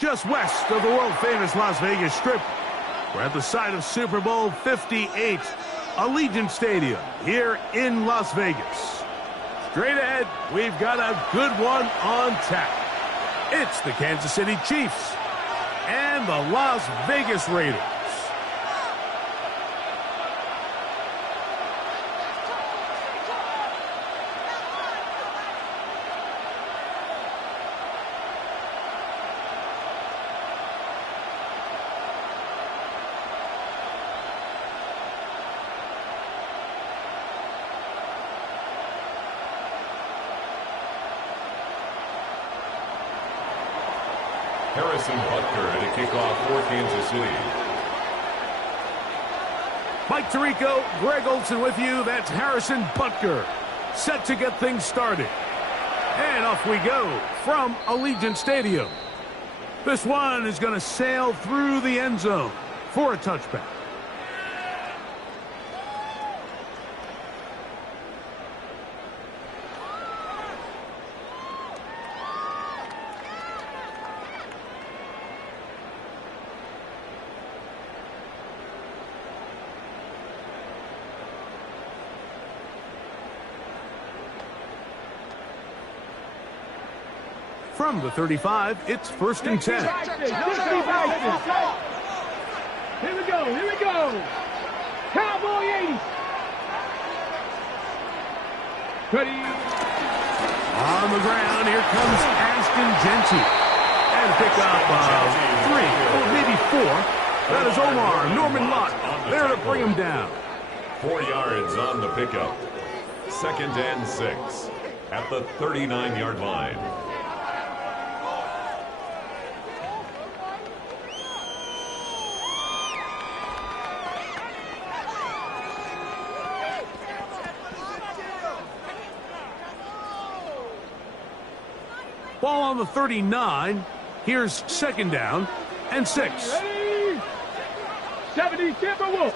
just west of the world-famous Las Vegas Strip. We're at the site of Super Bowl 58, Allegiant Stadium, here in Las Vegas. Straight ahead, we've got a good one on tap. It's the Kansas City Chiefs and the Las Vegas Raiders. Harrison Butker to kick off for Kansas City. Mike Tirico, Greg Olson with you. That's Harrison Butker, set to get things started. And off we go from Allegiant Stadium. This one is going to sail through the end zone for a touchback. From the 35, it's 1st and 10. Here we go, here we go. Cowboy 80. Ready. On the ground, here comes Ashton Genty. And pick up 3, or maybe 4. That is Omar Norman Lott there to bring him down. 4 yards on the pickup. 2nd and 6 at the 39-yard line. Ball on the 39. Here's 2nd down and 6. Ready. 70 Timberwolves.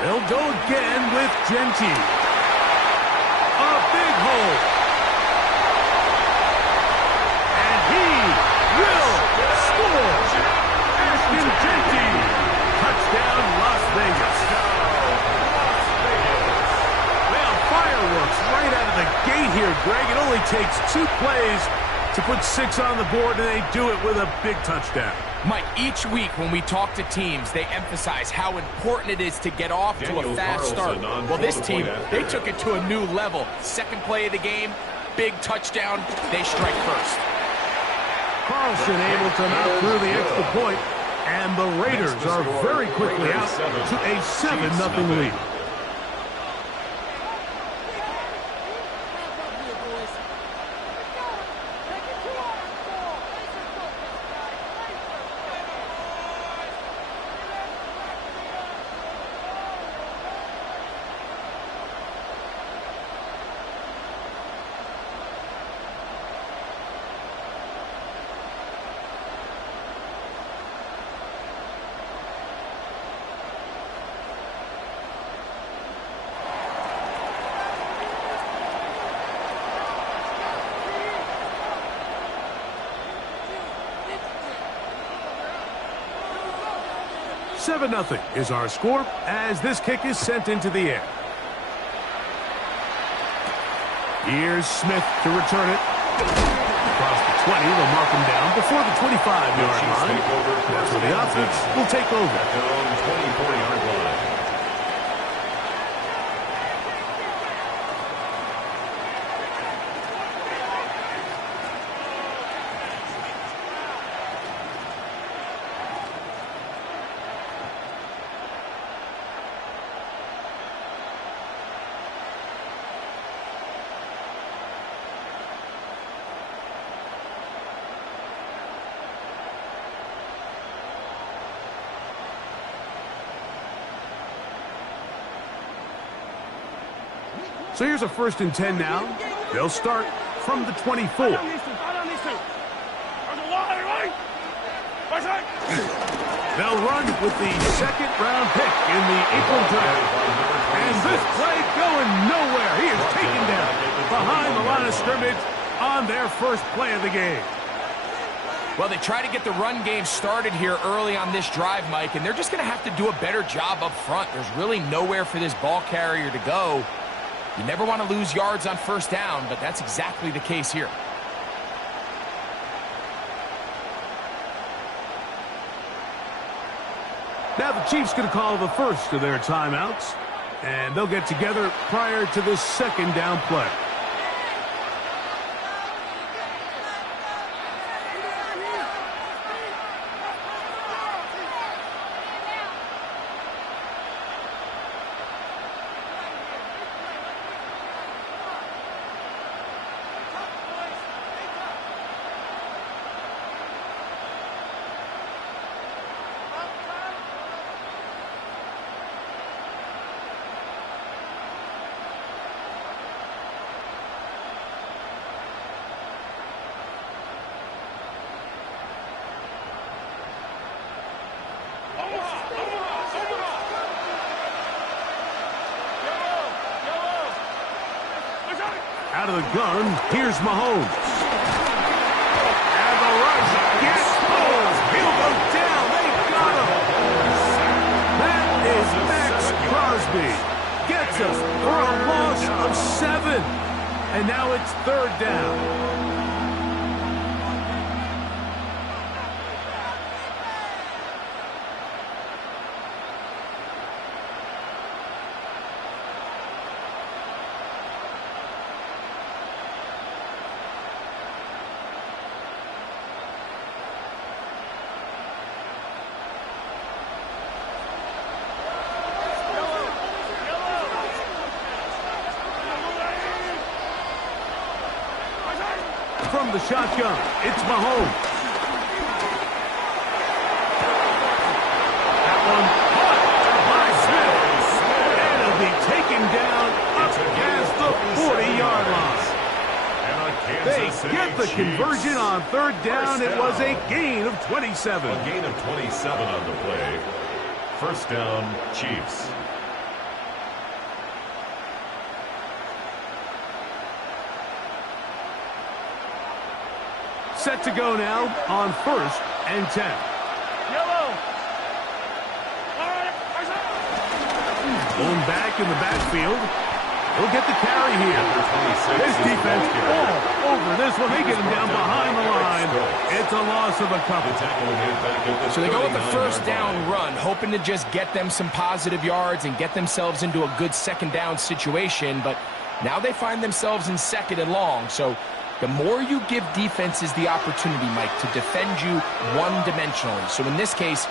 They'll go again with Genty. A big hole. And he will score. Ashton Genty. Touchdown, Las Vegas. Well, fireworks right out of the gate here, Greg. It only takes 2 plays to put 6 on the board, and they do it with a big touchdown. Mike, each week when we talk to teams, they emphasize how important it is to get off to a fast start. Well, this team, they took it to a new level. 2nd play of the game, big touchdown, they strike first. Carlson able to knock through the extra point, and the Raiders are very quickly out to a 7-0 lead. $7-0 is our score as this kick is sent into the air. Here's Smith to return it. Across the 20, they'll mark him down before the 25-yard line. That's where the offense will take over. At their own 24-yard line. So here's a 1st and 10 now. They'll start from the 24. They'll run with the 2nd-round pick in the April draft. And this play going nowhere. He is taken down behind the line of scrimmage on their first play of the game. Well, they try to get the run game started here early on this drive, Mike, and they're just going to have to do a better job up front. There's really nowhere for this ball carrier to go. You never want to lose yards on first down, but that's exactly the case here. Now the Chiefs going to call the first of their timeouts, and they'll get together prior to this second down play. Out of the gun, here's Mahomes. And the rush gets Mahomes. He'll go down. They got him. That is Max Crosby. Gets us for a loss of 7. And now it's third down. From the shotgun, it's Mahomes. That one caught by Smith. And it'll be taken down up past the 40-yard line. They get the conversion on third down. It was a gain of 27. A gain of 27 on the play. First down, Chiefs. Set to go now on 1st and 10. Yellow. Going back in the backfield. He'll get the carry here. This defense all over this one. They get him down behind the line. It's a loss of a couple. So they go with the first down run, hoping to just get them some positive yards and get themselves into a good second down situation. But now they find themselves in second and long. So the more you give defenses the opportunity, Mike, to defend you one-dimensionally. So in this case,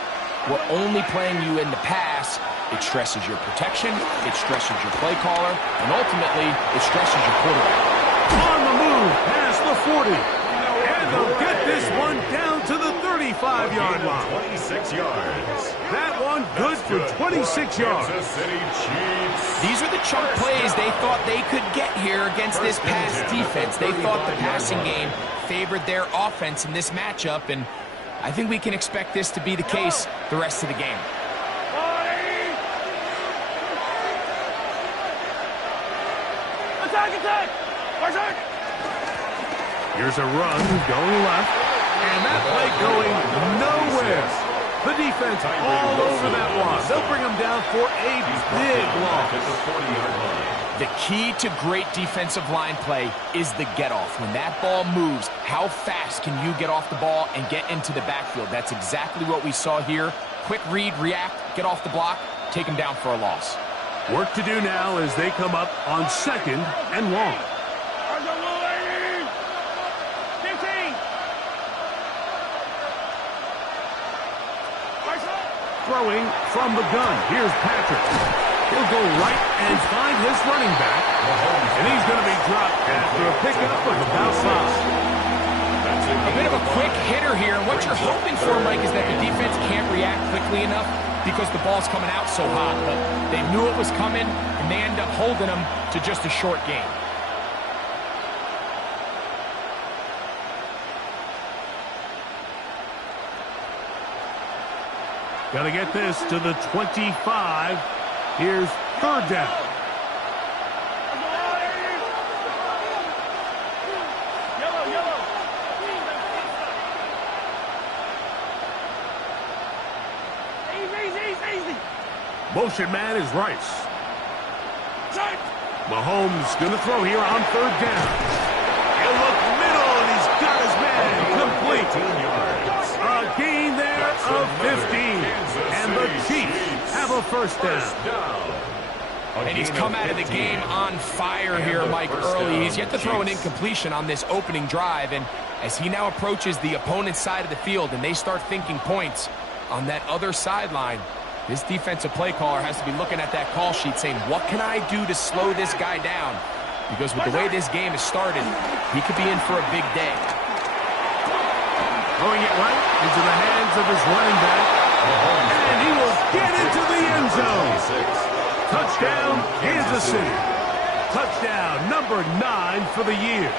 we're only playing you in the pass. It stresses your protection, it stresses your play caller, and ultimately, it stresses your quarterback. On the move, past the 40. And they'll get this one down to the 35-yard line. 26 yards. That one good for 26 yards. Kansas City Chiefs. These are the chunk plays they thought they could get here against this pass defense. They thought the passing game favored their offense in this matchup, and I think we can expect this to be the case the rest of the game. Attack! Attack! Here's a run going left, and that play going nowhere. The defense all over that one. They'll bring them down for a big loss. The key to great defensive line play is the get-off. When that ball moves, how fast can you get off the ball and get into the backfield? That's exactly what we saw here. Quick read, react, get off the block, take them down for a loss. Work to do now as they come up on second and long. 15. Throwing from the gun. Here's Patrick. He'll go right and find his running back. And he's going to be dropped after a pickup of about 5. A bit of a quick hitter here. What you're hoping for, Mike, is that the defense can't react quickly enough because the ball's coming out so hot. But they knew it was coming, and they end up holding them to just a short gain. Got to get this to the 25. Here's third down. motion man is Rice. Mahomes going to throw here on third down. He'll look middle, and he's got his man complete. A gain there of 15. And the Chiefs have a first down. And he's come out of the game on fire here, Mike, early. He's yet to throw an incompletion on this opening drive. And as he now approaches the opponent's side of the field and they start thinking points on that other sideline, this defensive play caller has to be looking at that call sheet saying, what can I do to slow this guy down? Because with the way this game has started, he could be in for a big day. Throwing it right into the hands of his running back. And he will get into the end zone. Touchdown, Kansas City. Touchdown number 9 for the year.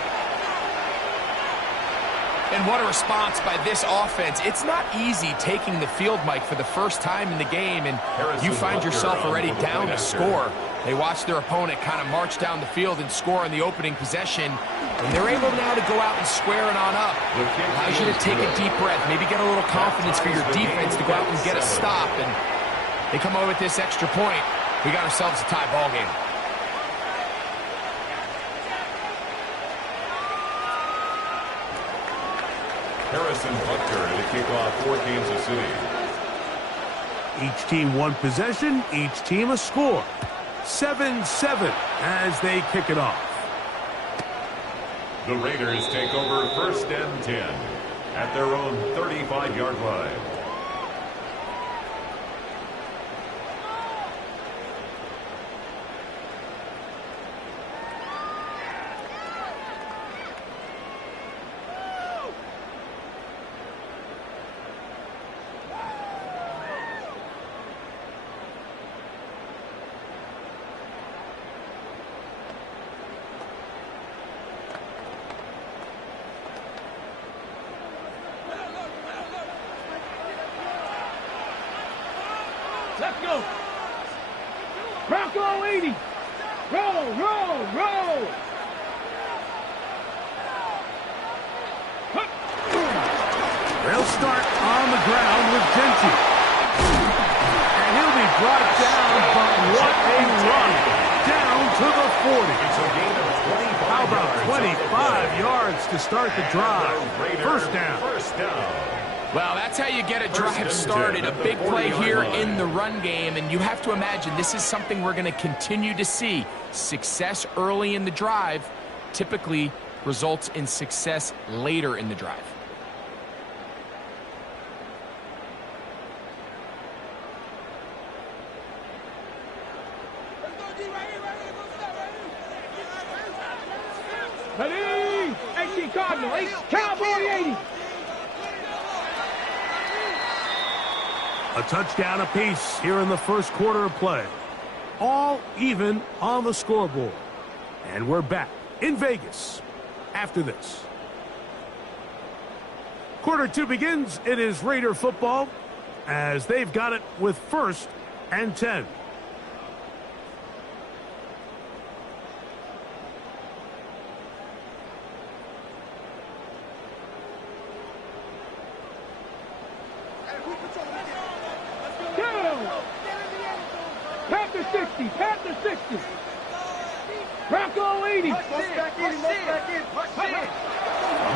And what a response by this offense. It's not easy taking the field, Mike, for the first time in the game, and you find yourself already down a score. They watch their opponent kind of march down the field and score on the opening possession, and they're able now to go out and square it on up. Allows you to take a deep breath, maybe get a little confidence for your defense to go out and get a stop, and they come away with this extra point. We got ourselves a tie ball game. Harrison Butker to kick off for Kansas City. Each team one possession, each team a score. 7-7 as they kick it off. The Raiders take over first and 10 at their own 35-yard line. Let's go. Bronco 80. Roll, roll, roll. They'll start on the ground with Genty. And he'll be brought down, but what a run. Down to the 40. It's a gain of 25 How about 25 yards to start the drive? First down. First down. Well, that's how you get a drive started. A big play here in the run game, and you have to imagine this is something we're going to continue to see. Success early in the drive typically results in success later in the drive. Ready? 18 Cardinal, 8 Cowboy 80. A touchdown apiece here in the first quarter of play. All even on the scoreboard. And we're back in Vegas after this. Quarter 2 begins. It is Raider football as they've got it with first and 10. Panther 60, Panther 60. Bronco 80. From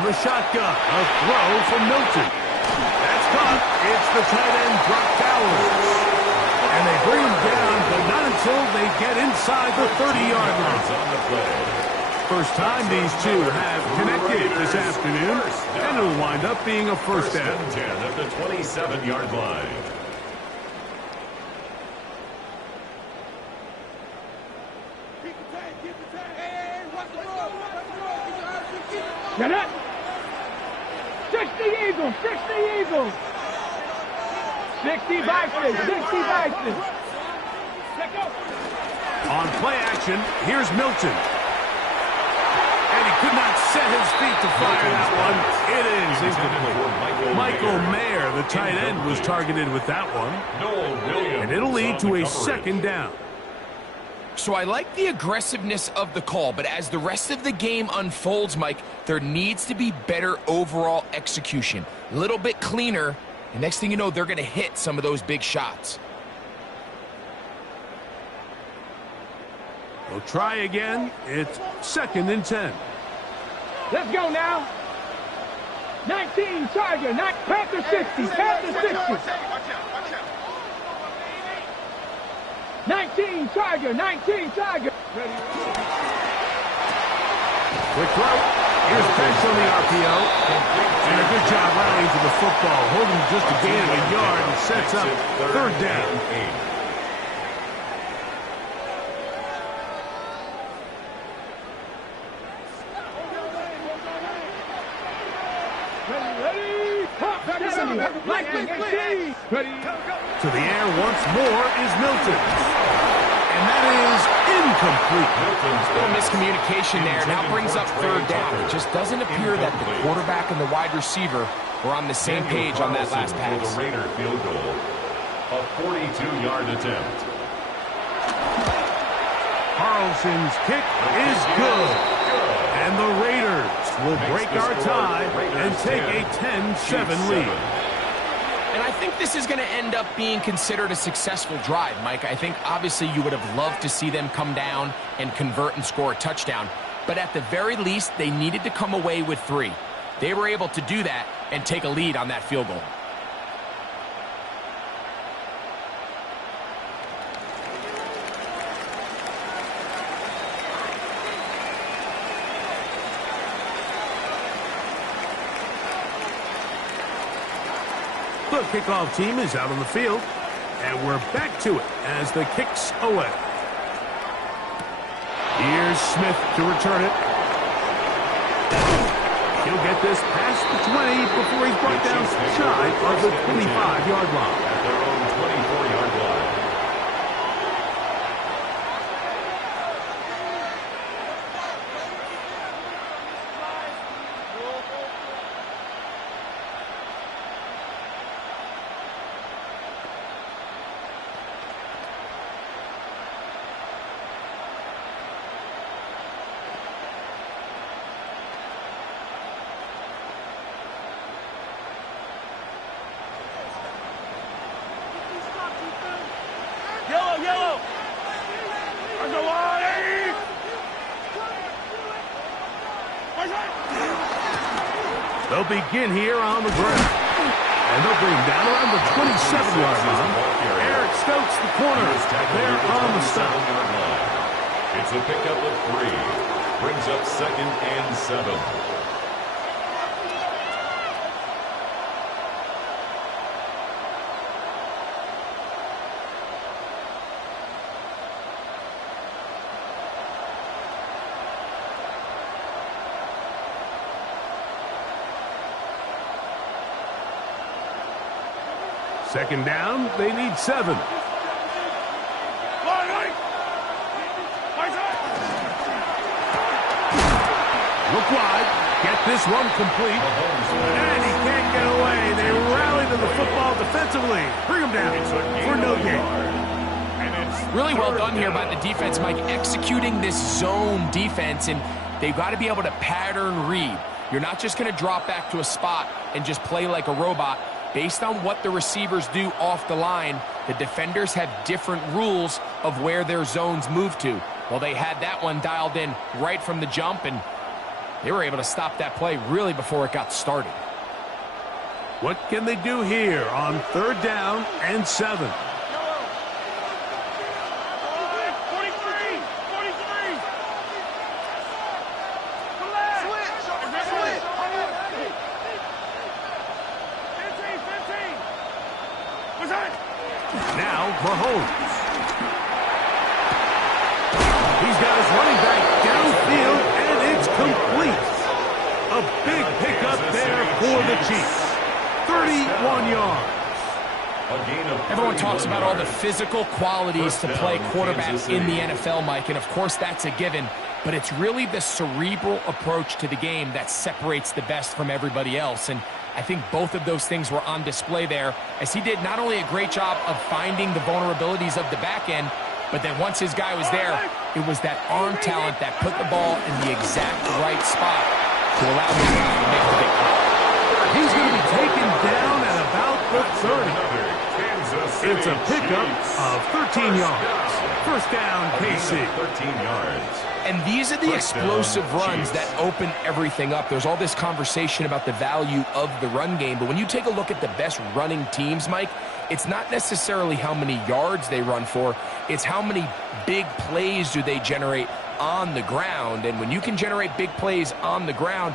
the shotgun, a throw from Milton. That's caught. It's the tight end, Brock Bowers. And they bring him down, but not until they get inside the 30-yard line. On the play. First time these two have connected this afternoon, and it'll wind up being a first down. And 10 at the 27-yard line. Get up. 60 Eagles, 60 Eagles. 60 Vikings, 60 Vikings. Let go. On play action, here's Milton. And he could not set his feet to fire that one. It is incomplete. Michael Mayer, the tight end, was targeted with that one. And it'll lead to a second down. So I like the aggressiveness of the call, but as the rest of the game unfolds, Mike, there needs to be better overall execution. A little bit cleaner, and next thing you know, they're going to hit some of those big shots. We'll try again. It's 2nd and 10. Let's go now. 19, Tiger, Panther 60, Panther 60. 19, Tiger, 19, Tiger. Quick throw. Here's Banks on the RPO. And a good job rallying to the football. Holding just a gain of a yard and sets up 3rd down. To the air once more is Milton. And that is incomplete. A little miscommunication there. Now brings up 3rd down. It just doesn't appear that the quarterback and the wide receiver were on the same page on that last pass. The Raider field goal. A 42-yard attempt. Carlson's kick is good. And the Raiders will break our tie and take a 10-7 lead. And I think this is going to end up being considered a successful drive, Mike. I think obviously you would have loved to see them come down and convert and score a touchdown. But at the very least, they needed to come away with 3. They were able to do that and take a lead on that field goal. The kickoff team is out on the field, and we're back to it as the kick's away. Here's Smith to return it. He'll get this past the 20 before he's brought down shy of the 25-yard line. At their own 24-yard line. They'll begin here on the ground. And they'll bring him down around the 27-yard line. Eric Stokes, the corner. They're on the stop. It's a pickup of 3. Brings up 2nd and 7. Second down, they need 7. Look wide, get this one complete, and he can't get away. They rally to the football defensively. Bring him down for no gain. Really well done here by the defense, Mike, executing this zone defense, and they've got to be able to pattern read. You're not just going to drop back to a spot and just play like a robot. Based on what the receivers do off the line, the defenders have different rules of where their zones move to. Well, they had that one dialed in right from the jump, and they were able to stop that play really before it got started. What can they do here on 3rd down and 7? Now, Mahomes. He's got his running back downfield, and it's complete. A big pickup there for the Chiefs. 31 yards. Everyone talks about all the physical qualities to play quarterback in the NFL, Mike, and of course that's a given, but it's really the cerebral approach to the game that separates the best from everybody else, and I think both of those things were on display there, as he did not only a great job of finding the vulnerabilities of the back end, but then once his guy was there, it was that arm talent that put the ball in the exact right spot to allow him to make the big play. He's going to be taken down at about the 30. Kansas It's a pickup of 13 yards. First down, KC. 13 yards. And these are the explosive runs that open everything up. There's all this conversation about the value of the run game, but when you take a look at the best running teams, Mike, it's not necessarily how many yards they run for, it's how many big plays do they generate on the ground. And when you can generate big plays on the ground,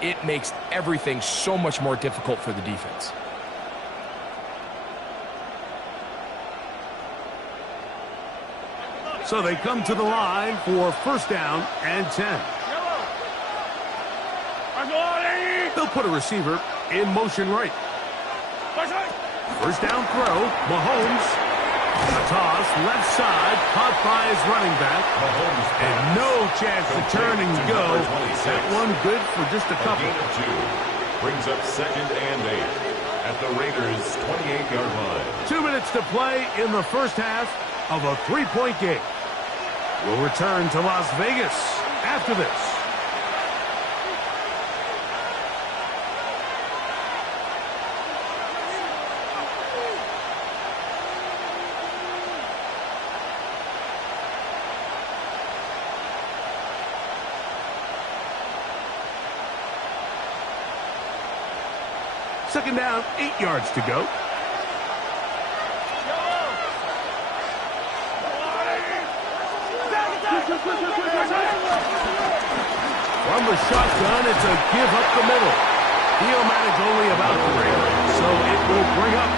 it makes everything so much more difficult for the defense. So they come to the line for first down and 10. They'll put a receiver in motion right. First down throw, Mahomes. A toss, left side, caught by his running back. Mahomes And no chance to turn and go. That one good for just a couple. Gain of 2. Brings up second and 8 at the Raiders' 28-yard line. 2 minutes to play in the first half of a 3-point game. We'll return to Las Vegas after this. Second down, 8 yards to go. From the shotgun, it's a give up the middle. He'll manage only about 3, so it will bring up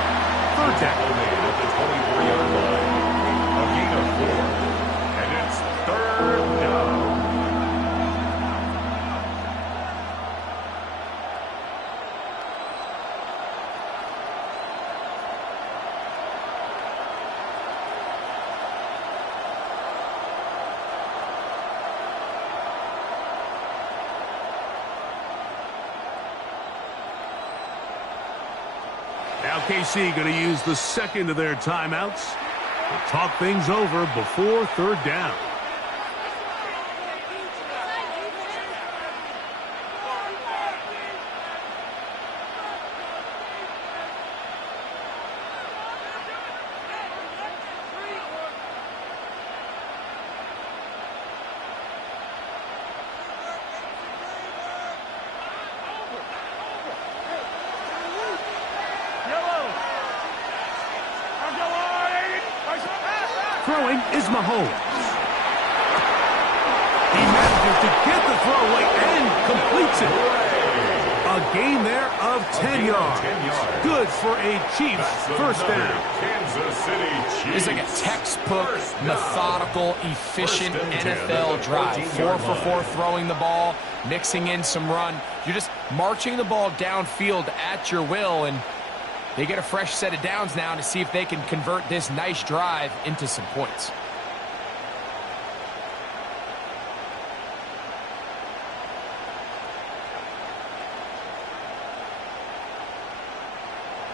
third down. At the 24-yard line. A gain of 4. And it's third down. Now KC going to use the second of their timeouts to talk things over before third down. Throwing is Mahomes. He manages to get the throw away and completes it. A gain there of 10 yards. Good for a Chiefs first down. Kansas City Chiefs. It's like a textbook, methodical, efficient NFL drive. 4 for 4 throwing the ball, mixing in some run. You're just marching the ball downfield at your will, and they get a fresh set of downs now to see if they can convert this nice drive into some points.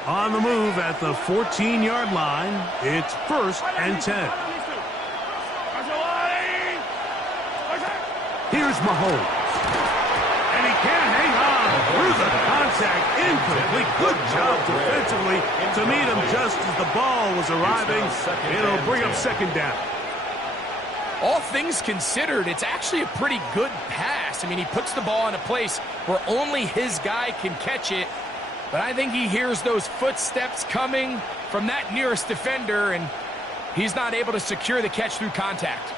On the move at the 14-yard line, it's first and 10. Here's Mahomes. And he can't hang on through the contact. Incomplete. Good job defensively to meet him just as the ball was arriving. It'll bring up second down. All things considered, it's actually a pretty good pass. I mean, he puts the ball in a place where only his guy can catch it. But I think he hears those footsteps coming from that nearest defender, and he's not able to secure the catch through contact.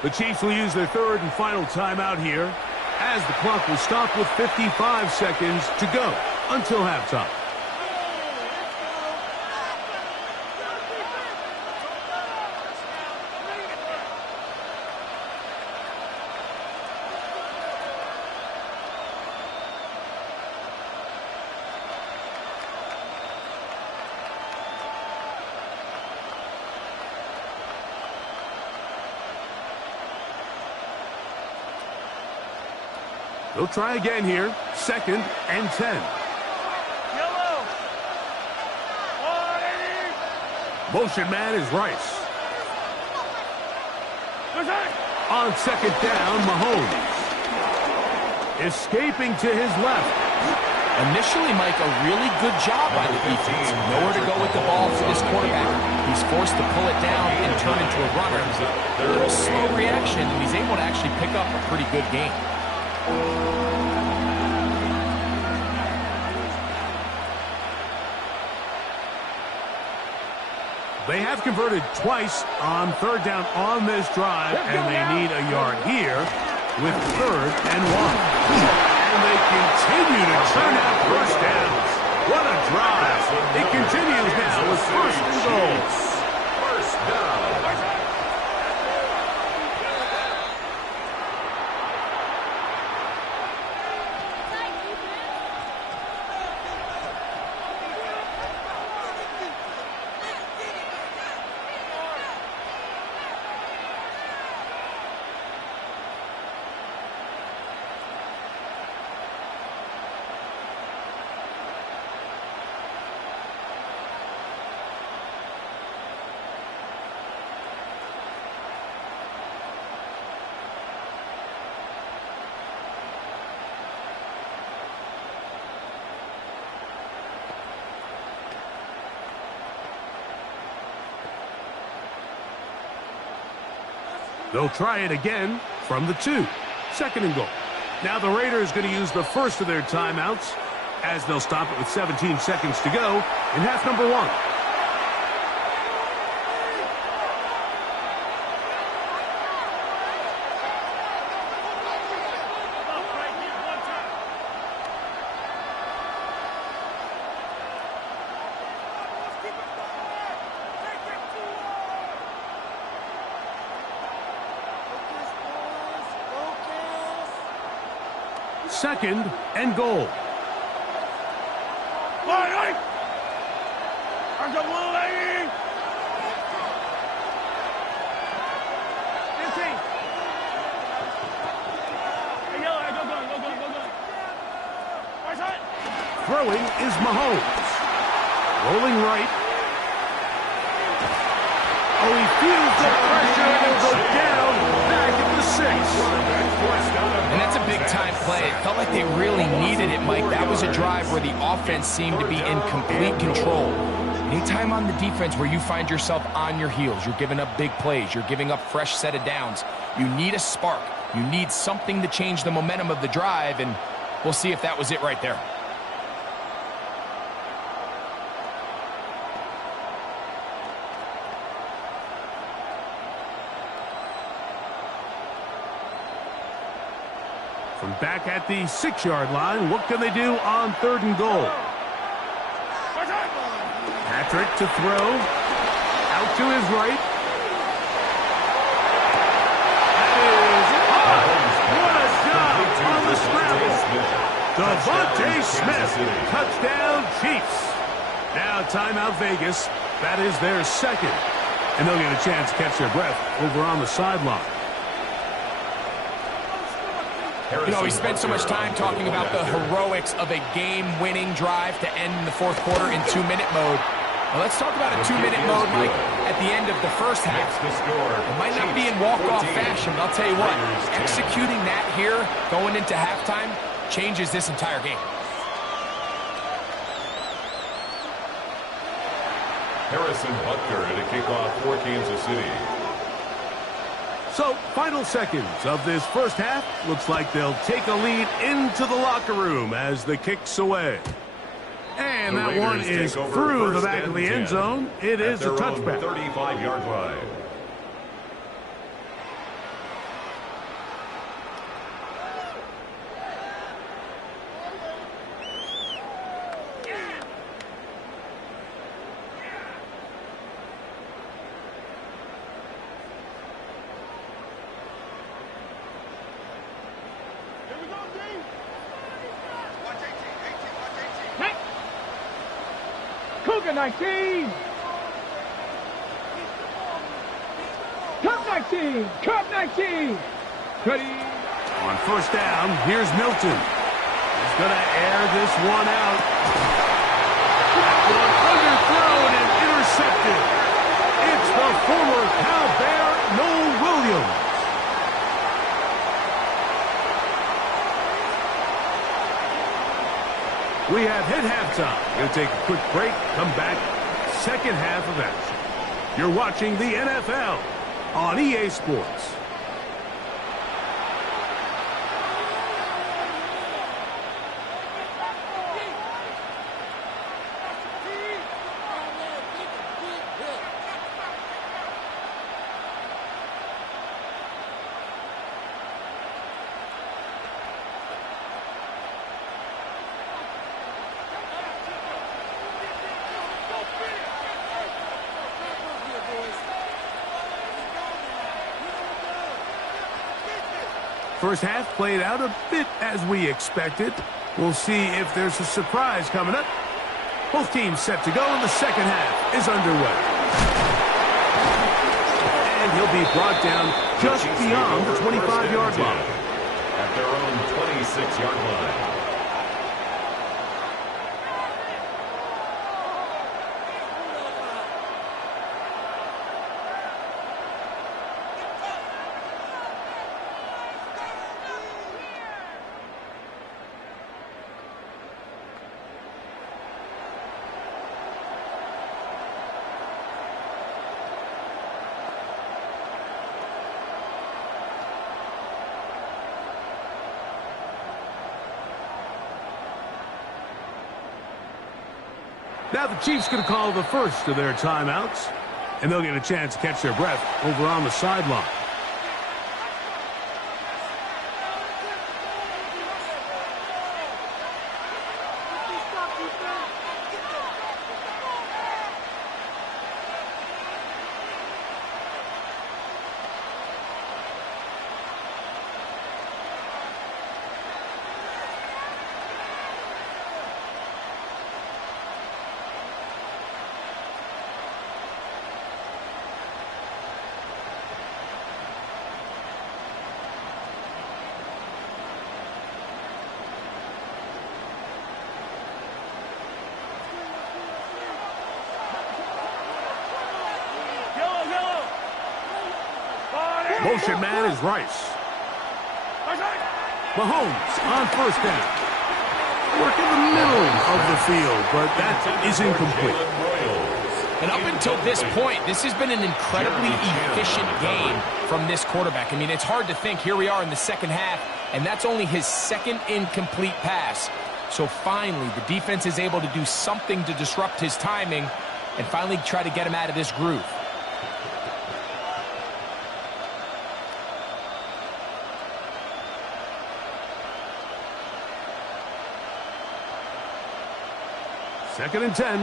The Chiefs will use their third and final timeout here as the clock will stop with 55 seconds to go until halftime. They'll try again here. Second and 10. Motion man is Rice. On second down, Mahomes. Escaping to his left. Initially, Mike, a really good job by the defense. Nowhere to go with the ball for this quarterback. He's forced to pull it down and turn into a runner. A little slow reaction, and he's able to actually pick up a pretty good game. They have converted twice on third down on this drive, and they need a yard here with 3rd and 1. And they continue to churn out first downs. What a drive. It continues now with 1st and goal. First down. They'll try it again from the 2. 2nd and goal. Now the Raiders going to use the first of their timeouts as they'll stop it with 17 seconds to go in half number 1. Second and goal. Throwing is Mahomes. Rolling right. Oh, he feels the pressure and he'll go down back at the 6. And that's a big-time play. It felt like they really needed it, Mike. That was a drive where the offense seemed to be in complete control. Anytime on the defense where you find yourself on your heels, you're giving up big plays, you're giving up fresh set of downs, you need a spark. You need something to change the momentum of the drive, and we'll see if that was it right there. From back at the 6-yard line, what can they do on 3rd and goal? Patrick to throw. Out to his right. That is hot. What a job on the scramble. Devontae Smith. Touchdown, Chiefs. Now timeout Vegas. That is their 2nd. And they'll get a chance to catch their breath over on the sideline. You know, we spent so much time talking about the heroics of a game-winning drive to end in the 4th quarter in 2-minute mode. Well, let's talk about a 2-minute mode, Mike, at the end of the first half. It might not be in walk-off fashion, but I'll tell you what, executing that here, going into halftime, changes this entire game. Harrison Butker to kick off for Kansas City. So, final seconds of this first half. Looks like they'll take a lead into the locker room as the kick's away. And that one is through the back of the end zone. It is a touchback. 35-yard line. Cougar 19! Cup 19! Cup 19! Ready? On first down, here's Milton. He's going to air this one out. That one underthrown and intercepted. the former Cal Bear, Noel Williams. We have hit halftime. Going to take a quick break, come back, second half of action. You're watching the NFL on EA Sports. First half played out a bit as we expected. We'll see if there's a surprise coming up. Both teams set to go, and the second half is underway. And he'll be brought down just beyond the 25-yard line. At their own 26-yard line. Now the Chiefs going to call the first of their timeouts, and they'll get a chance to catch their breath over on the sideline. Motion man is Rice. Mahomes on first down. Work in the middle of the field, but that is incomplete. And up until this point, this has been an incredibly efficient game from this quarterback. I mean, it's hard to think. Here we are in the second half, and that's only his second incomplete pass. So finally, the defense is able to do something to disrupt his timing and finally try to get him out of this groove. Second and 10.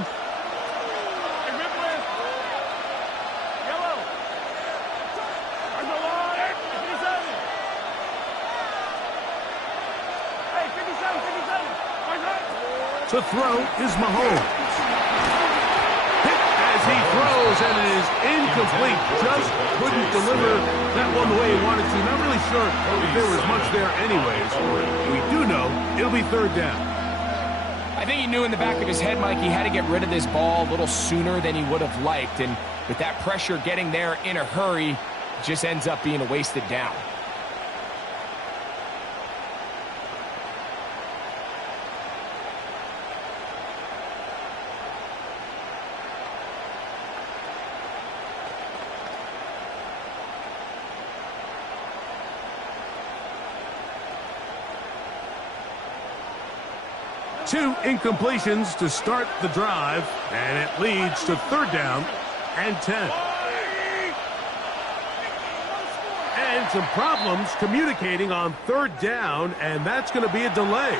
To throw is Mahomes. Hit as he throws, and it is incomplete. Just couldn't deliver that one the way he wanted to. Not really sure if there was much there anyways. We do know it'll be third down. I think he knew in the back of his head, Mike, he had to get rid of this ball a little sooner than he would have liked. And with that pressure getting there in a hurry, it just ends up being a wasted down. Two incompletions to start the drive, and it leads to third down and 10. And some problems communicating on third down, and that's going to be a delay.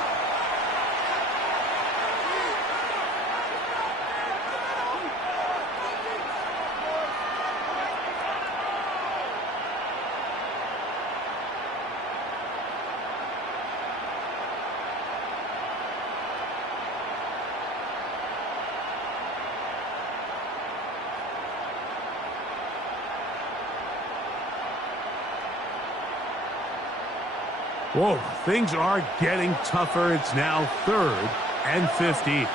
Whoa, things are getting tougher. It's now third and 50.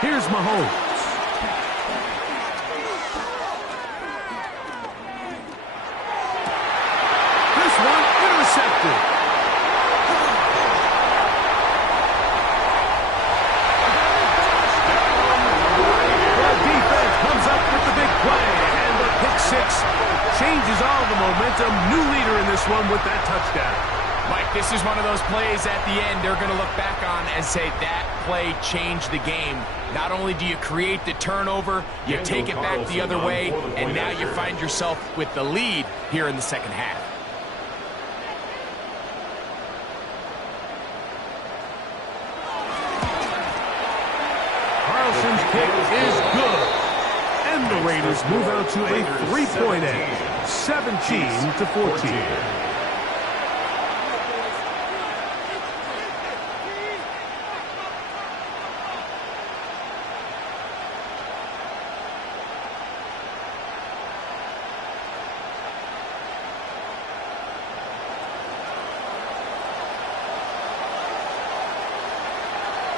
Here's Mahomes. momentum, new leader in this one with that touchdown. Mike, this is one of those plays at the end they're going to look back on and say that play changed the game. Not only do you create the turnover, you take it back the other way, and now you find yourself with the lead here in the second half. Carlson's kick is good. And the Raiders move out to a 3-point edge, 17-14.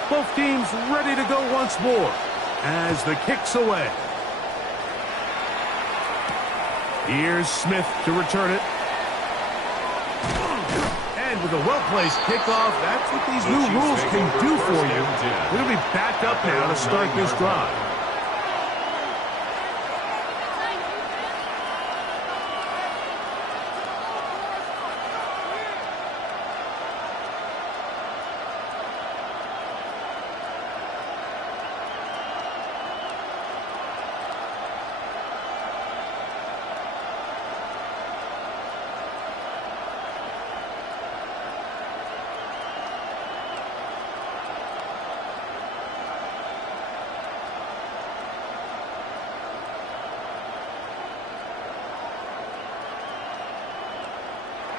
Both teams ready to go once more as the kick's away. Here's Smith to return it. And with a well-placed kickoff, that's what these new rules can do for you. We're going to be backed up now to start this drive.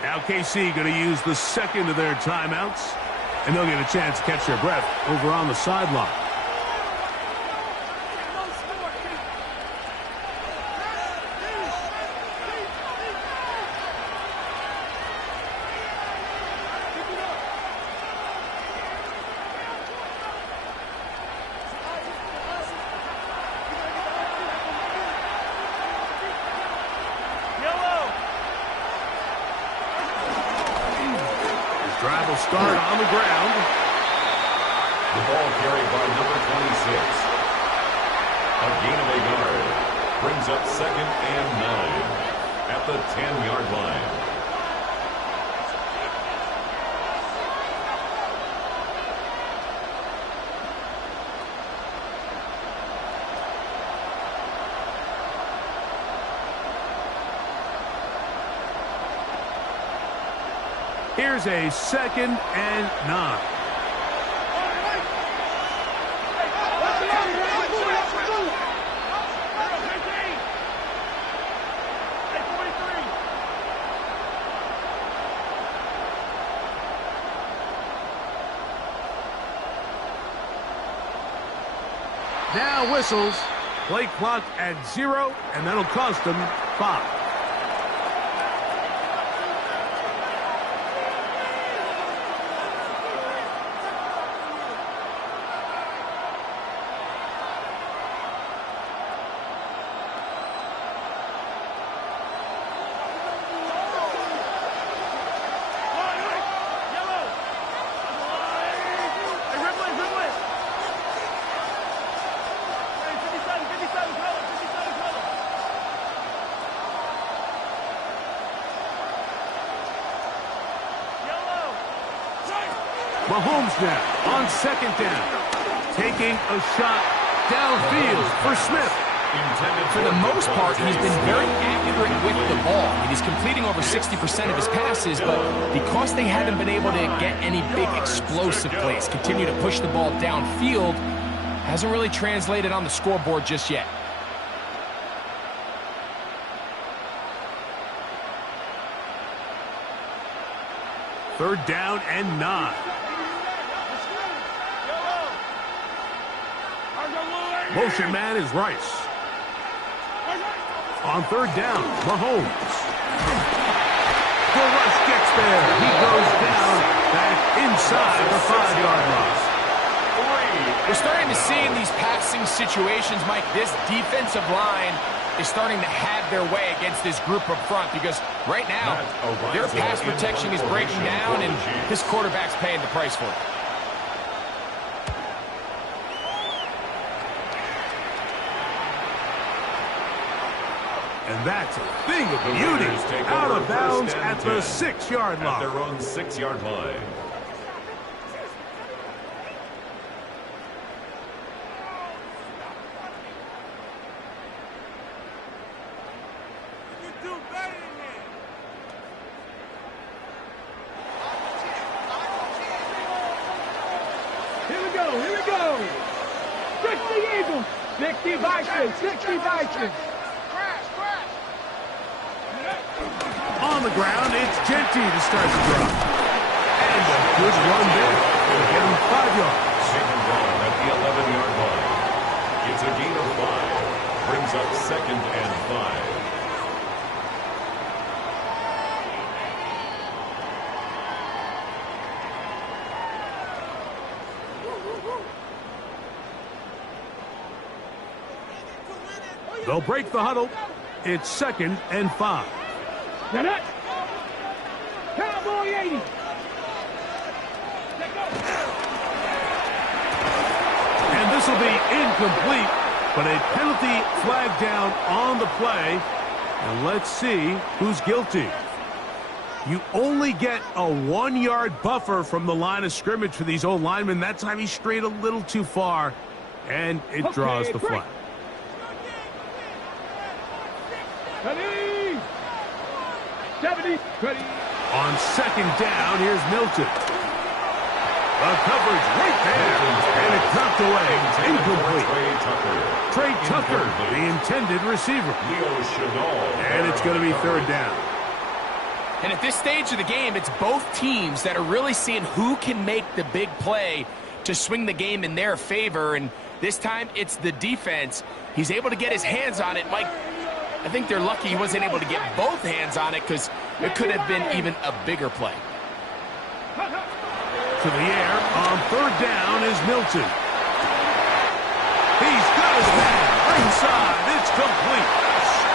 Now KC going to use the second of their timeouts, and they'll get a chance to catch their breath over on the sideline. Drive will start on the ground. The ball carried by number 26. A gain of a yard. Brings up 2nd and 9 at the 10-yard line. Here's a 2nd and 9. Now whistles. Play clock at 0, and that'll cost them 5. Mahomes now on 2nd down, taking a shot downfield for Smith. For the most part, he's been very accurate with the ball. He's completing over 60% of his passes, but because they haven't been able to get any big explosive plays, continue to push the ball downfield, hasn't really translated on the scoreboard just yet. Third down and 9. Motion man is Rice. On 3rd down, Mahomes. The rush gets there. He goes down back inside the 5-yard line. We're starting to see in these passing situations, Mike, this defensive line is starting to have their way against this group up front because right now, their pass protection is breaking down and this quarterback's paying the price for it. And that's a thing of beauty. Out of bounds at the 6-yard line. At their own 6-yard line. Here we go, here we go. 60 Eagles, 60 Vikings, 60 Vikings. On the ground, it's Genty to start the drive. And a good run there. Get him 5 yards. Second down at the 11-yard line. It's a gain of 5. Brings up 2nd and 5. They'll break the huddle. It's 2nd and 5. Now that. Cowboy 80. And this will be incomplete, but a penalty flag down on the play. And let's see who's guilty. You only get a 1-yard buffer from the line of scrimmage for these old linemen. That time he strayed a little too far, and it draws the flag. Ready. 70. Ready. On 2nd down, here's Milton. The coverage right there, and it knocked away. Incomplete. Trey Tucker, the intended receiver. And it's going to be 3rd down. And at this stage of the game, it's both teams that are really seeing who can make the big play to swing the game in their favor. And this time, it's the defense. He's able to get his hands on it. Mike, I think they're lucky he wasn't able to get both hands on it because it could have been even a bigger play. To the air on 3rd down is Milton. He's got his man inside. It's complete.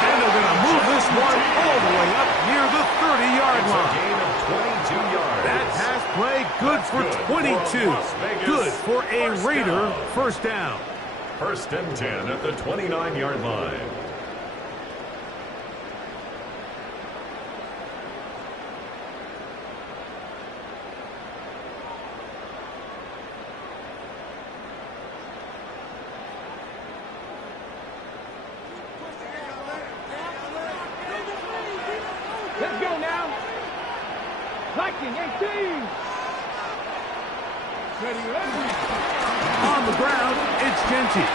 And they're going to move this one all the way up near the 30-yard line. A gain of 22 yards. That pass play good for 22. Good for a Raider first down. 1st and 10 at the 29-yard line. Let's go now. Viking 18. Ready, ready. On the ground, it's Genty.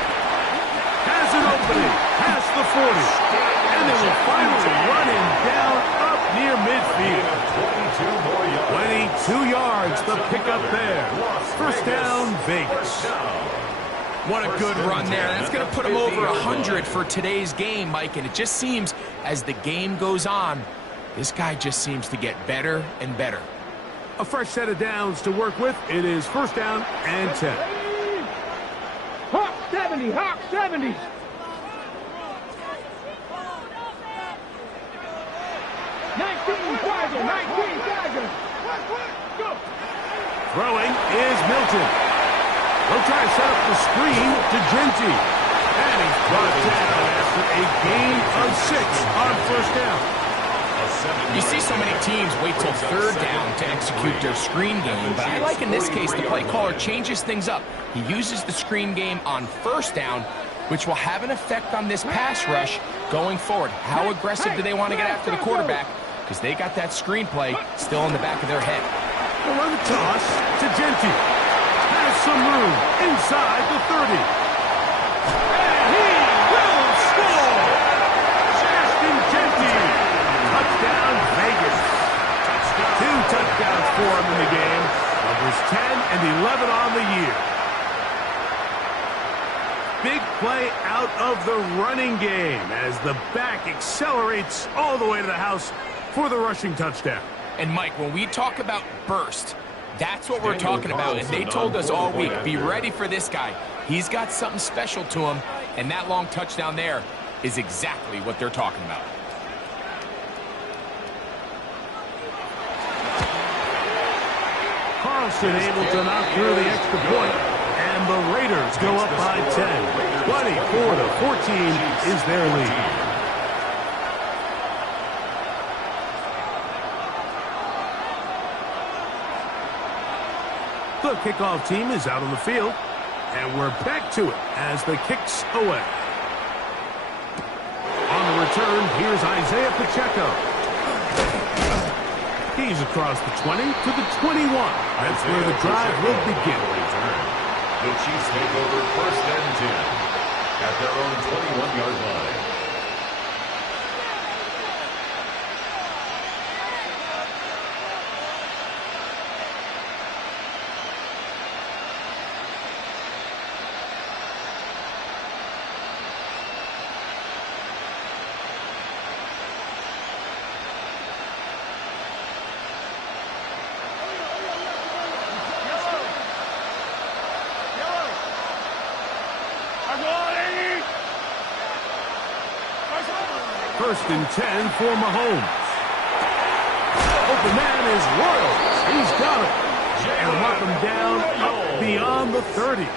Has an opening past the 40. And they will finally run him down up near midfield. 22 yards, the pickup there. First down, Vegas. What a good run there. That's going to put him over 100 for today's game, Mike. And it just seems as the game goes on, this guy just seems to get better and better. A fresh set of downs to work with. It is 1st down and 10. Hawk 70, Hawk 70. 19 Tiger. Go. Throwing is Milton. They'll try to set up the screen to Genty. And he's brought down after a gain of 6 on 1st down. You see so many teams wait till 3rd down to execute their screen game, but I like in this case the play caller changes things up. He uses the screen game on 1st down, which will have an effect on this pass rush going forward. How aggressive do they want to get after the quarterback? Because they got that screen play still in the back of their head. They'll run the toss to Genty. Has some room inside the 30. And he will score! Justin Genty. Touchdown, Vegas. 2 touchdowns for him in the game. Numbers 10 and 11 on the year. Big play out of the running game as the back accelerates all the way to the house for the rushing touchdown. And Mike, when we talk about burst, that's what we're talking about. And they told us all week, be ready for this guy. He's got something special to him, and that long touchdown there is exactly what they're talking about. Carlson able to knock through the extra point, and the Raiders go up by 10. 24-14 is their lead. The kickoff team is out on the field, and we're back to it as the kick's away. On the return, here's Isaiah Pacheco. He's across the 20 to the 21. That's where the drive will begin. The Chiefs take over 1st and 10 at their own 21-yard line. First and 10 for Mahomes. Open man is Royal. He's got it. And mark him down up beyond the 30.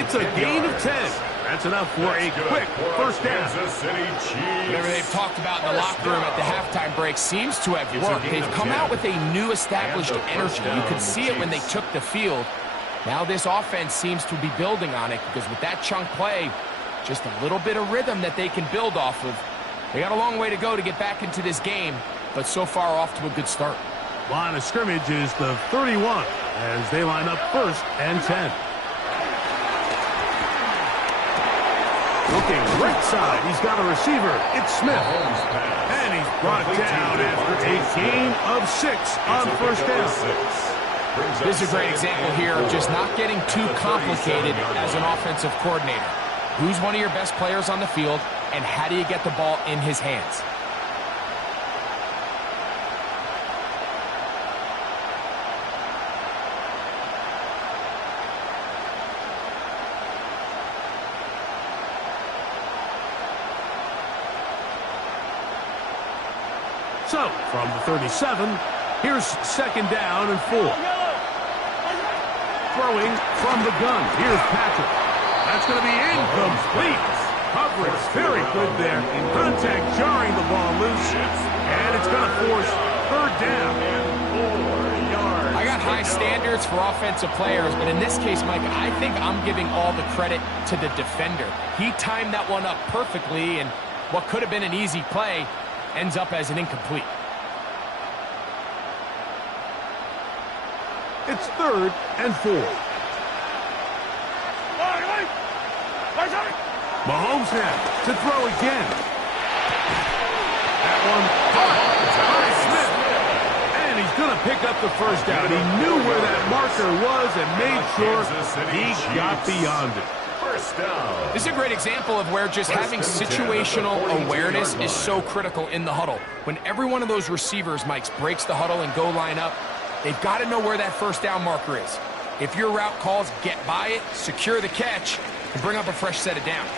It's a gain of 10. That's enough for a quick first down. Whatever they've talked about in the locker room at the halftime break seems to have worked. They've come out with a new established energy. You could see it when they took the field. Now this offense seems to be building on it because with that chunk play, just a little bit of rhythm that they can build off of. They got a long way to go to get back into this game, but so far off to a good start. Line of scrimmage is the 31 as they line up 1st and 10. Looking right side, he's got a receiver. It's Smith. And he's brought down after a gain of 6 on 1st down. This is a great example here of just not getting too complicated as an offensive coordinator. Who's one of your best players on the field, and how do you get the ball in his hands? So, from the 37, here's 2nd down and 4. Throwing from the gun. Here's Patrick. That's going to be incomplete. Coverage very good there. In contact, jarring the ball loose. And it's going to force 3rd down. I got high standards for offensive players, but in this case, Mike, I think I'm giving all the credit to the defender. He timed that one up perfectly, and what could have been an easy play ends up as an incomplete. It's 3rd and 4. Mahomes now to throw again. That one by Smith. And he's going to pick up the 1st down. He knew where that marker was and made sure he got beyond it. This is a great example of where just having situational awareness is so critical in the huddle. When every one of those receivers, Mike, breaks the huddle and go line up, they've got to know where that 1st down marker is. If your route calls, get by it, secure the catch, and bring up a fresh set of downs.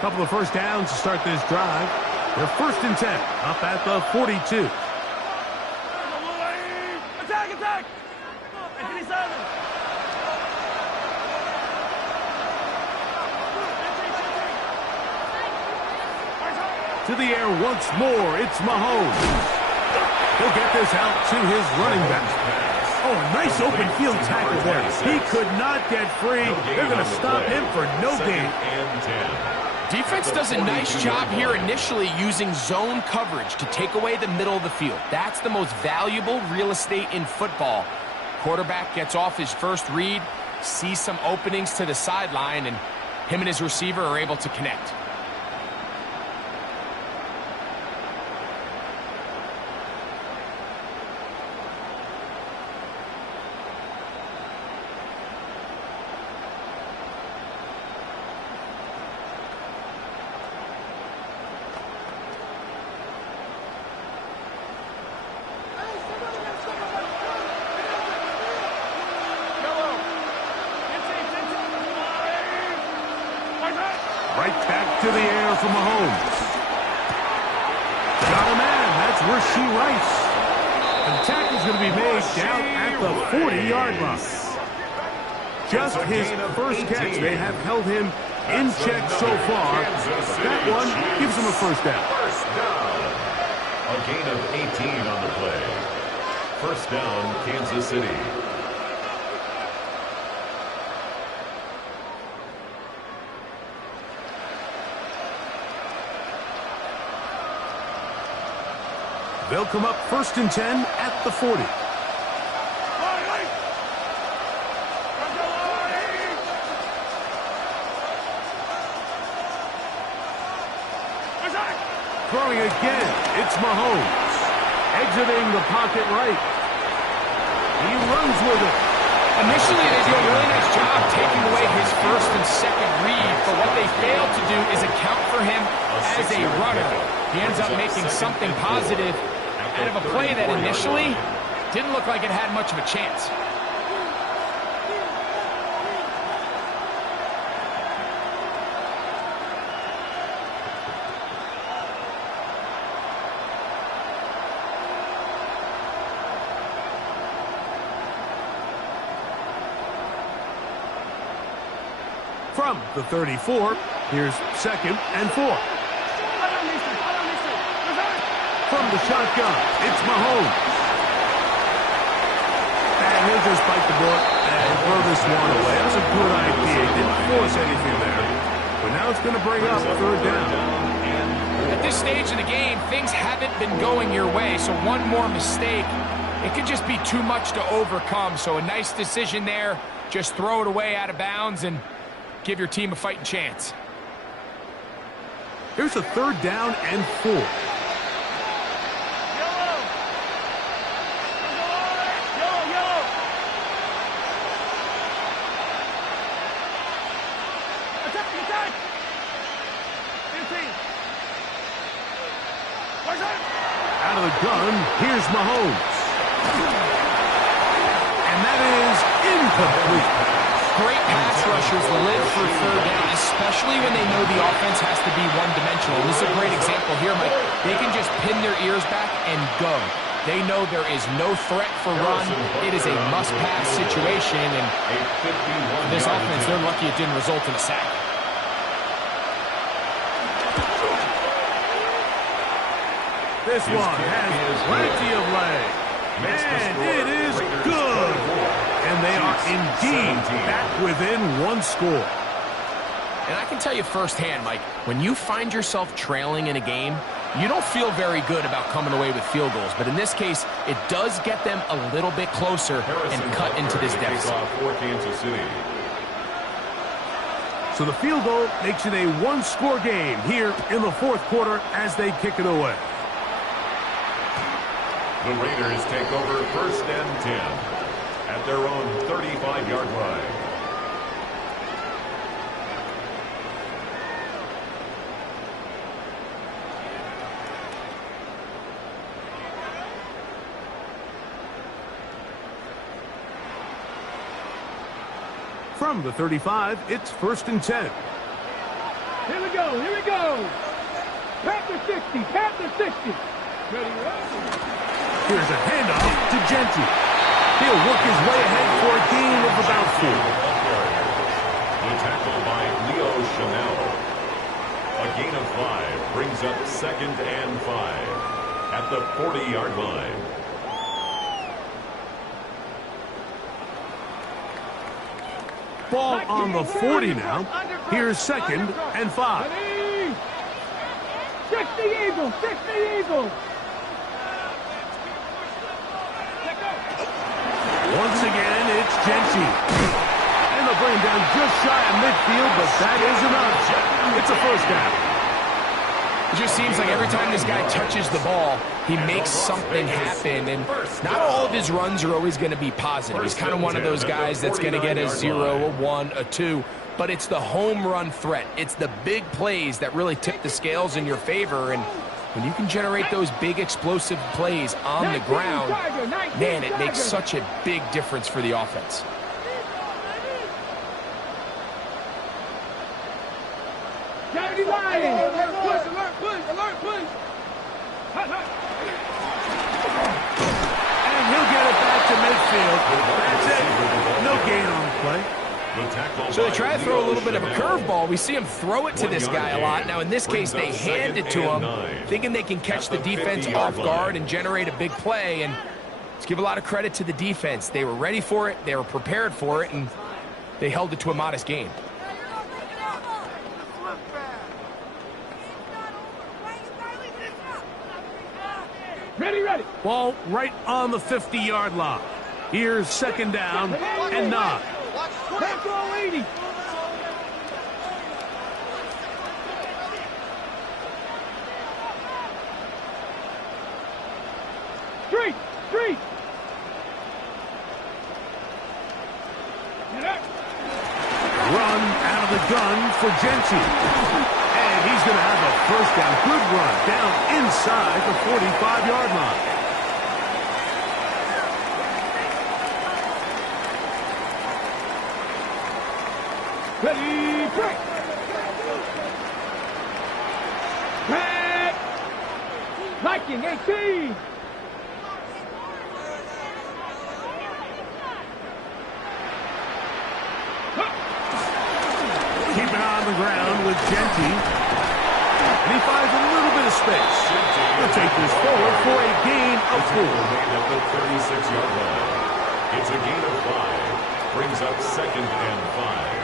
Couple of 1st downs to start this drive. They're 1st and 10, up at the 42. Attack, attack! To the air once more, it's Mahomes. He'll get this out to his running back. Oh, a nice open field tackle there. He could not get free. They're going to stop him for no gain. Defense does a nice job here initially using zone coverage to take away the middle of the field. That's the most valuable real estate in football. Quarterback gets off his first read, sees some openings to the sideline, and him and his receiver are able to connect. Right back to the air from Mahomes. Got a man. That's Rashee Rice. And the tackle's going to be made down at the 40-yard line. Just his first catch. They have held him in check so far. That one gives him a first down. First down. A gain of 18 on the play. First down, Kansas City. They'll come up 1st and 10 at the 40. Throwing again, it's Mahomes. Exiting the pocket right. He runs with it. Initially, they do a really nice job taking away his first and second read, but what they fail to do is account for him as a runner. He ends up making something positive out of a play that initially didn't look like it had much of a chance. From the 34, here's 2nd and 4. From the shotgun, it's Mahomes. And he'll just bite the bullet and throw this one away. That was a good idea. He didn't force anything there. But now it's going to bring up 3rd down. At this stage of the game, things haven't been going your way, so one more mistake, it could just be too much to overcome. So a nice decision there. Just throw it away out of bounds and give your team a fighting chance. Here's a 3rd down and 4. Out of the gun, here's Mahomes. And that is incomplete. Great pass rushers live for 3rd down, especially when they know the offense has to be one-dimensional. This is a great example here, Mike. They can just pin their ears back and go. They know there is no threat for run. It is a must-pass situation, and this offense, they're lucky it didn't result in a sack. This one has plenty of leg. And it is good. And they are indeed back within 1 score. And I can tell you firsthand, Mike, when you find yourself trailing in a game, you don't feel very good about coming away with field goals. But in this case, it does get them a little bit closer and cut into this deficit. For Kansas City. So the field goal makes it a 1-score game here in the 4th quarter as they kick it away. The Raiders take over 1st and 10 at their own 35-yard line. From the 35, it's 1st and 10. Here we go, here we go. Panther 60, Panther 60. Ready, Here's a handoff to Genty. He'll work his way ahead for a gain of about 4. The tackle by Leo Chanel. A gain of 5 brings up 2nd and 5 at the 40-yard line. Ball on the 40 now. Here's 2nd and 5. 60 Eagles, 60 Eagles. Once again, it's Genty. And they'll bring him down just shy of midfield, but that is enough. It's a 1st down. It just seems like every time this guy touches the ball, he makes something happen. And not all of his runs are always going to be positive. He's kind of one of those guys that's going to get a 0, a 1, a 2. But it's the home run threat. It's the big plays that really tip the scales in your favor. And when you can generate those big explosive plays on the ground, man, it makes such a big difference for the offense. Dirty Lion. Push, alert, push, alert, push. And he'll get it back to midfield. That's it. No gain on the play. So they try to throw a little bit of a curveball. We see him throw it to this guy a lot. Now, in this case, they hand it to him, thinking they can catch the defense off guard and generate a big play. And let's give a lot of credit to the defense. They were ready for it, they were prepared for it, and they held it to a modest gain. Ready, ready. Ball right on the 50-yard line. Here's second down and 9. Let's go, 80. Street, street. Run out of the gun for Genty. And he's going to have a first down. Good run down inside the 45-yard line. Ready, break. Back. Viking 18. Keep it on the ground with Genty. And he finds a little bit of space. He'll take this forward for a gain of 4. At the 36-yard line. It's a gain of 5. Brings up second and 5.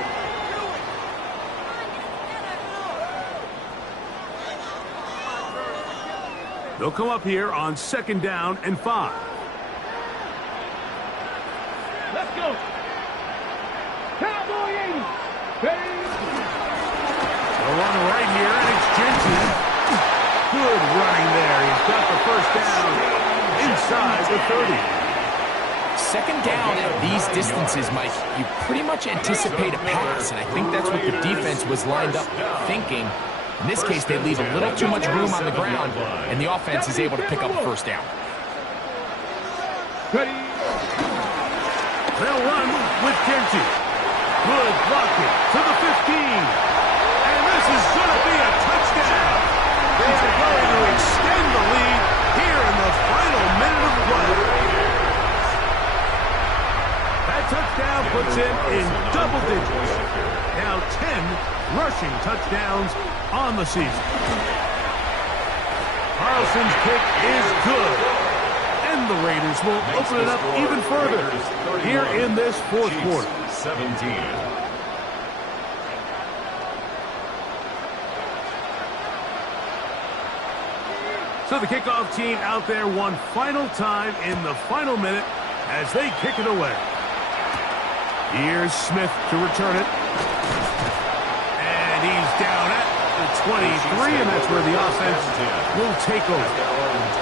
They'll come up here on second down and 5. Let's go. Cowboy 80. Ready. They'll run right here, and it's Genty. Good running there. He's got the first down inside the 30. Second down at these distances, Mike, you pretty much anticipate a pass, and I think that's what the defense was lined up thinking. In this case, they leave a little too much room on the ground, and the offense is able to pick up a first down. Ready. They'll run with Genty. Good blocking to the 15. And this is going to be a touchdown. They're going to extend the lead here in the final minute of play. That touchdown puts him in double digits. Now 10 rushing touchdowns on the season. Carlson's kick is good. And the Raiders will open it up even further here in this fourth quarter. 17. So the kickoff team out there one final time in the final minute as they kick it away. Here's Smith to return it. And he's down at the 23, and that's where the offense will take over.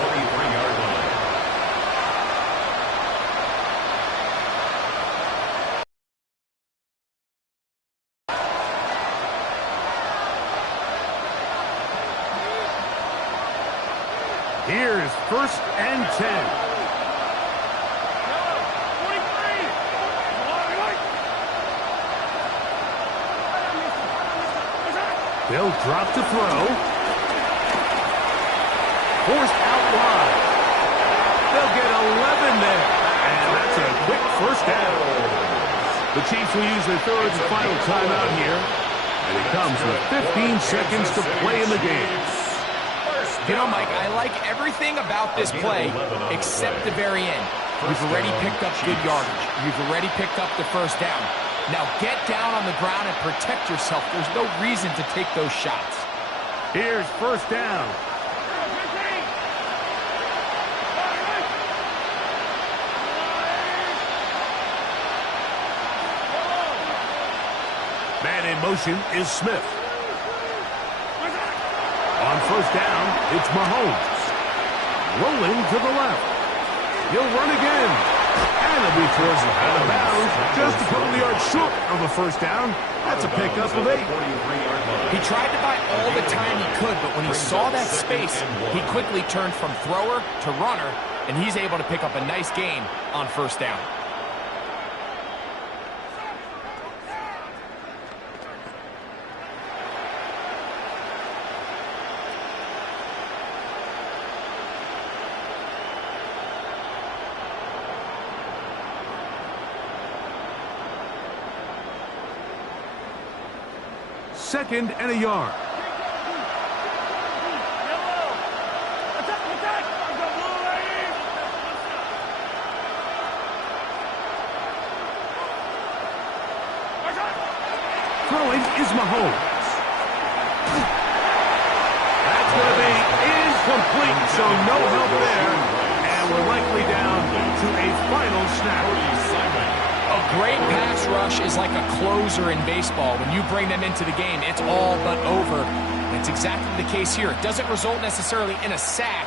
23-yard line. Here's first and 10. They'll drop to throw. Forced out wide. They'll get 11 there. And that's a quick first down. The Chiefs will use their third and final timeout here. And it comes with 15 seconds to play in the game. You know, Mike, I like everything about this play except the very end. You've already picked up good yardage. You've already picked up the first down. Now get down on the ground and protect yourself. There's no reason to take those shots. Here's first down. Man in motion is Smith. On first down, it's Mahomes. Rolling to the left. He'll run again. And he'll be forced out of bounds just a couple of yards short of a first down. That's a pickup of 8. He tried to buy all the time he could, but when he saw that space, he quickly turned from thrower to runner, and he's able to pick up a nice gain on first down. 2nd and a yard. Throwing is Mahomes. That's going to be incomplete, so no help there. And we're likely down to a final snap. A great pass rush is like a closer in baseball. When you bring them into the game, it's all but over. That's exactly the case here. It doesn't result necessarily in a sack,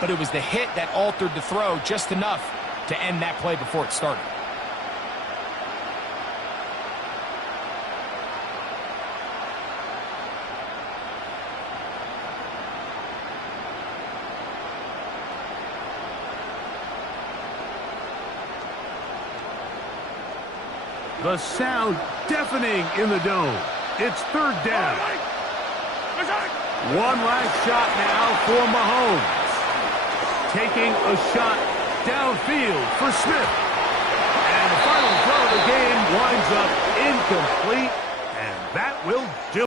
but it was the hit that altered the throw just enough to end that play before it started. The sound deafening in the dome. It's 3rd down. One last shot now for Mahomes. Taking a shot downfield for Smith. And the final throw of the game winds up incomplete, and that will do it.